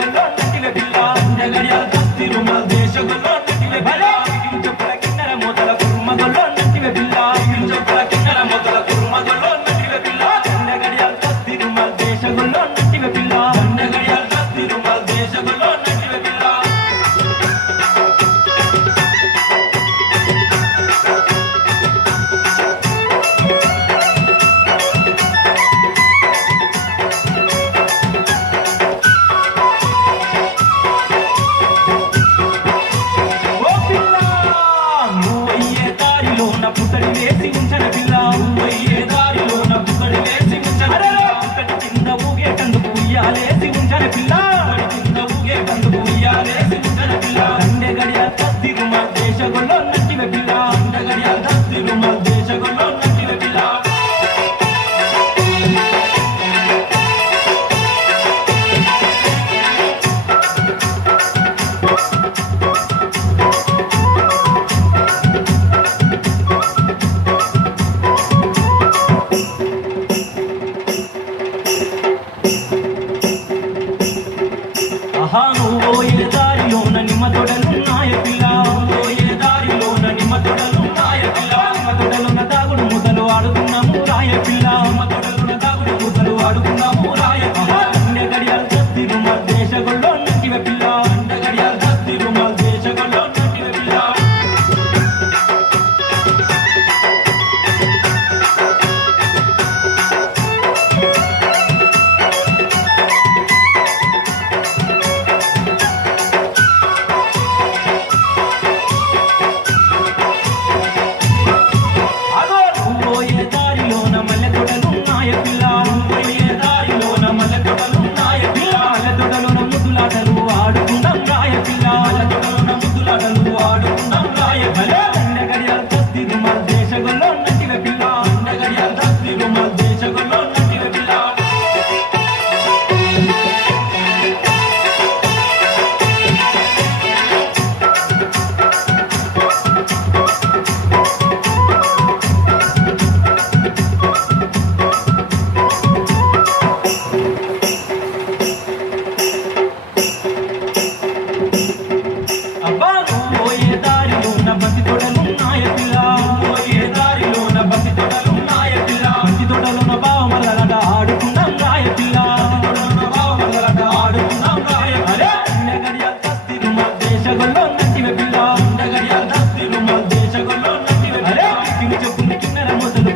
దేశగొల్లో నటివే పిల్ల గడియాల దస్తి రుమాల్ దేశగొల్లో నటివే పిల్ల చెప్పుల కిన్నెర మూతల కుర్మగొల్లో నటివే పిల్ల చెప్పుల కిన్నెర మూతల కుర్మగొల్లో నటివే పిల్ల గడియాల దస్తి రుమాల్ దేశగొల్లో నటివే పిల్ల గడియాల దస్తి రుమాల్ దేశగొల్లో నటివే పిల్ల పుట్టడి వేసి ఉంచన పిల్ల పోయే దారిలోన పుట్టడి వేసి ఉంచన పుట్టడి కింద ఊగేటందుకు ఉయ్యాలేసి ఉంచన పిల్ల కింద ఊగేటందుకు ఉయ్యాలేసి ఉంచన పిల్ల అండే గడియ దస్తి రుమాల్ దేశగొల్లో నటివే పిల్ల అండే గడియ దస్తి రుమాల్ దేశగొల్లో నటివే పిల్ల పోయే దారిలోన నిమ్మ తొడలున్నాయ పిల్ల పోయే దారిలోన నిమ్మ తొడలున్నాయ పిల్ల నిమ్మ తొడలున్న దాగుడు ముద్దలు ఆడుకున్నాము రాయ పిల్ల నిమ్మ తొడలున్న దాగుడు ముద్దలు ఆడుకున్నాము రాయ పిల్ల అండే గడియాల దస్తి రుమాల్ దేశగొల్లో నటివే పిల్ల అండే గడియాల దస్తి రుమాల్ దేశగొల్లో నటివే పిల్ల చెప్పుల కిన్నెర మొదలు